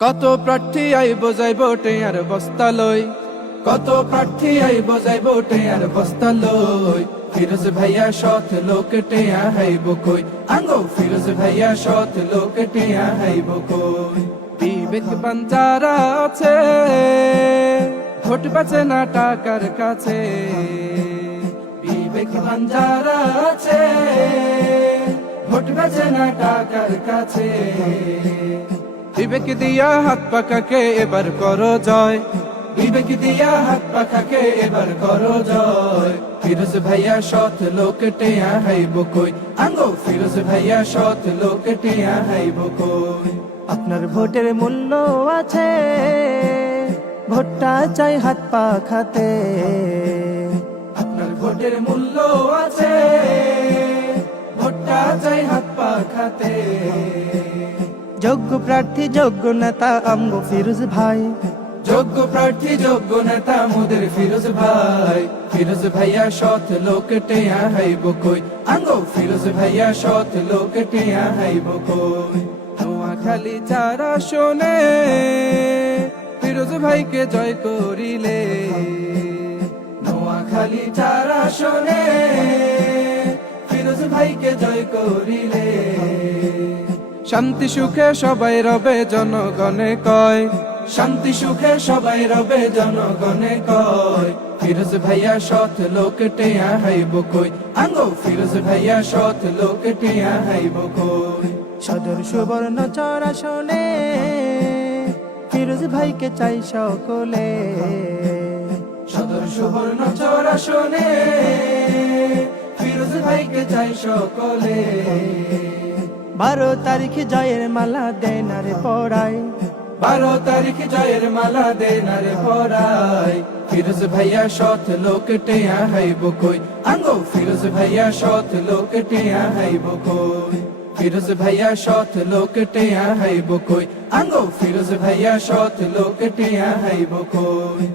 কত প্রার্থী আইব যাইব টেয়ার বস্তা লই, কত প্রার্থী আইব যাইব টেয়ার বস্তা লই। ফিরোজ ভাইয়া সৎ লোক টেয়া হাইব কই, আঙ্গো ফিরোজ ভাইয়া সৎ লোক টেয়া হাইব কই। বিবেকবান যারা আছে ভোট বাঁচে না টাকার কাছে, বিবেকবান যারা আছে ভোট বাঁচে না টাকার কাছে। বিবেক দিয়া হাত পাখাকে এবার করো জয়, বিবেক দিয়া হাত পাখাকে এবার করো জয়। ফিরোজ ভাইয়া সৎ লোক টেয়া হাইব কই, আঙ্গো ফিরোজ ভাইয়া সৎ লোক টেয়া হাইব কই। আপনার ভোটের মূল্য আছে, ভোটটা চাই হাত পাখাতে। আপনার ভোটের মূল্য আছে, ভোটটা চাই হাত পাখাতে। যোগ্য প্রার্থী যোগ্য নেতা আমগো ফিরোজ ভাই, যোগ্য প্রার্থী যোগ্য নেতা মোদের ফিরোজ ভাই। ফিরোজ ভাইয়া সৎ লোক টেয়া হাইব কই, আঙ্গো ফিরোজ ভাইয়া সৎ লোক টেয়া হাইব কই। নোয়াখালী যারা শোনে ফিরোজ ভাইকে জয় করিলে, নোয়াখালী যারা শোনে ফিরোজ ভাইকে জয় করিলে। শান্তি সুখে সবাই রবে জনগণে কয়, শান্তি সুখে সবাই রবে জনগণে কয়। ফিরোজ ভাইয়া সৎ লোক টেয়া হাইব কই, আঙ্গো ফিরোজ ভাইয়া সৎ লোক টেয়া হাইব কই। সদর সুবর্ণ চরা শোনে ফিরোজ ভাইকে চাই সকলে। সদর সুবর্ণ চরা শোনে ফিরোজ ভাইকে চাই সকলে। 12 তারিখে জয়ের মালা দেন আরে পড়াই, 12 তারিখ জয়ের মালা দেন রে পরাই। ফিরোজ ভাইয়া সৎ লোক টেয়া হাইব কই, আঙ্গো ফিরোজ ভাইয়া সৎ লোক টেয়া হাইব কই। ফিরোজ ভাইয়া সৎ লোক টেয়া হাইব কই, আঙ্গো ফিরোজ ভাইয়া সৎ লোক টেয়া হাইব কই।